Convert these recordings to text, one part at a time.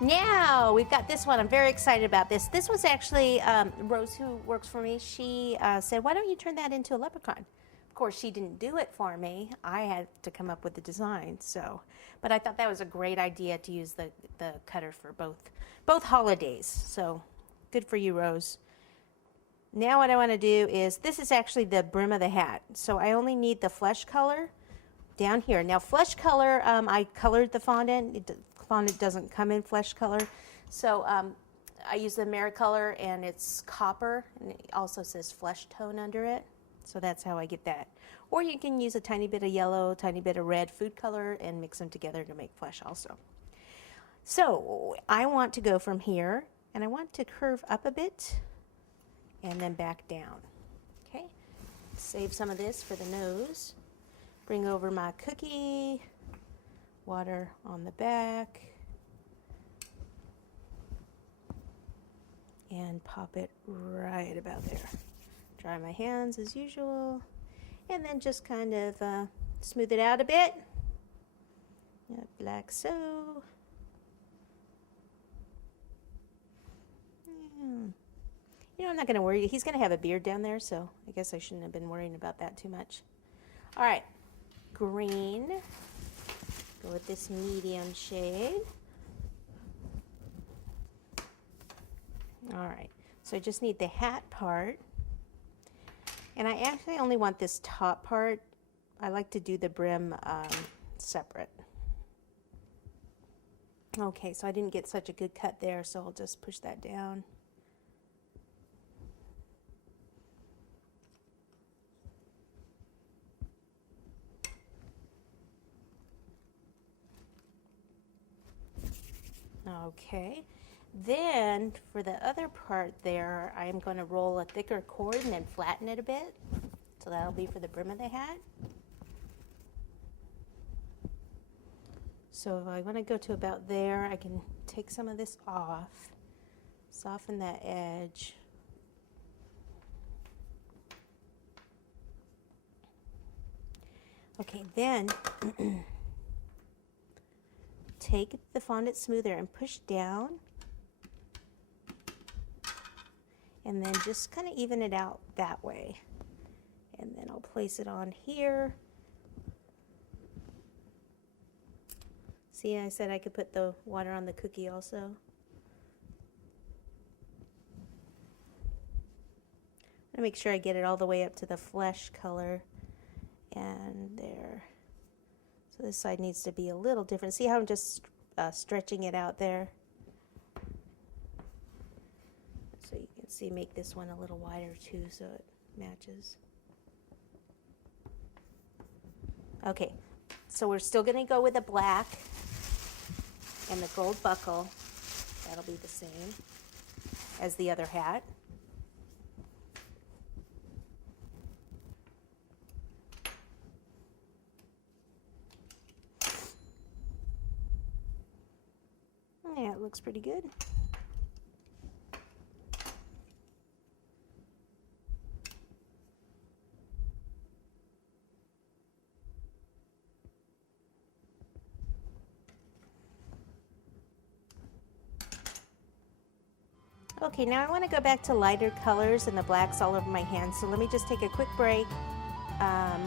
Now we've got this one. I'm very excited about this. This was actually Rose, who works for me. She said, why don't you turn that into a leprechaun? Of course, she didn't do it for me. I had to come up with the design. So, but I thought that was a great idea to use the cutter for both holidays. So good for you, Rose. Now what I want to do is, this is actually the brim of the hat. So I only need the flesh color down here. Now flesh color, I colored the fondant. Fondant doesn't come in flesh color. So I use the Maricolor, and it's copper, and it also says flesh tone under it. So that's how I get that. Or you can use a tiny bit of yellow, tiny bit of red food color, and mix them together to make flesh also. So I want to go from here, and I want to curve up a bit and then back down. Okay, save some of this for the nose. Bring over my cookie, water on the back, and pop it right about there. Dry my hands as usual, and then just kind of smooth it out a bit. Yep, like so. You know, I'm not going to worry. He's going to have a beard down there, so I guess I shouldn't have been worrying about that too much. All right, green. Go with this medium shade. All right, so I just need the hat part. And I actually only want this top part. I like to do the brim separate. Okay, so I didn't get such a good cut there, so I'll just push that down. Okay, then for the other part there, I'm going to roll a thicker cord and then flatten it a bit. So that'll be for the brim of the hat. So if I want to go to about there, I can take some of this off, soften that edge. Okay, then take the fondant smoother and push down, and then just kind of even it out that way. And then I'll place it on here. See, I said I could put the water on the cookie also. I'm gonna make sure I get it all the way up to the flesh color, and there. So this side needs to be a little different. See how I'm just stretching it out there? So you can see, make this one a little wider too so it matches. Okay, so we're still going to go with the black and the gold buckle. That'll be the same as the other hat. Yeah, it looks pretty good. Okay, now I want to go back to lighter colors and the blacks all over my hands. So let me just take a quick break,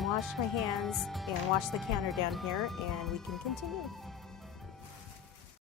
wash my hands, and wash the counter down here, and we can continue.